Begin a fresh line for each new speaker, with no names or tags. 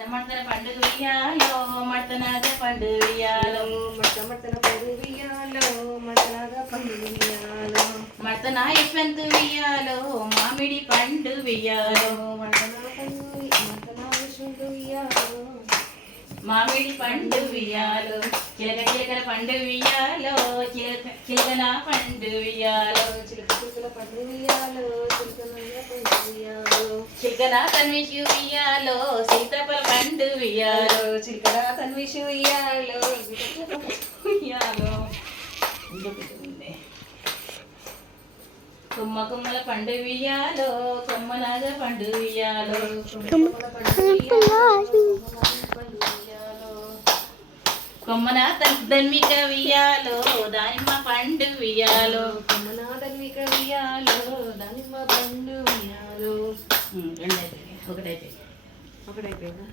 మడతల పండుగ వియ్యాలో మడతనాగ పండుగ వియ్యాలో
మడత మడతల పండు వియ్యాలో మడతలాగా పండు వియ్యాలో
మడతన యశ్వంతు వియ్యాలో మామిడి పండు వియ్యాలో
మడతనా పండు
మామిడి పండు వియ్యాలో చిలక చిలకల పండు వియ్యాలో చిలక చిలకన పండు వియ్యాలో
చిలుక చిలుకల పండు వియ్యాలో చిలుకనంగా పండు వియ్యాలో
చిలకన తన్విషు వియ్యాలో సీతాఫల పండు వియ్యాలో
చిలకడ తన్విషు వియ్యాలో
వియ్యాలో ఇంకొకటి కొమ్మ కొమ్మల పండు వియ్యాలో కొమ్మలాగా పండు వియ్యాలో
కొమ్మల పండు పండు వియ్యాలో
కొమ్మన ధన్మిక వియ్యాలో దానిమ్మ పండు వియ్యాలో
కొమ్మనాథన్విక వియ్యాలో దానిమ్మ పండు వియ్యాలో
ఒకటైపోయింది.
ఒకటైపోయిందా?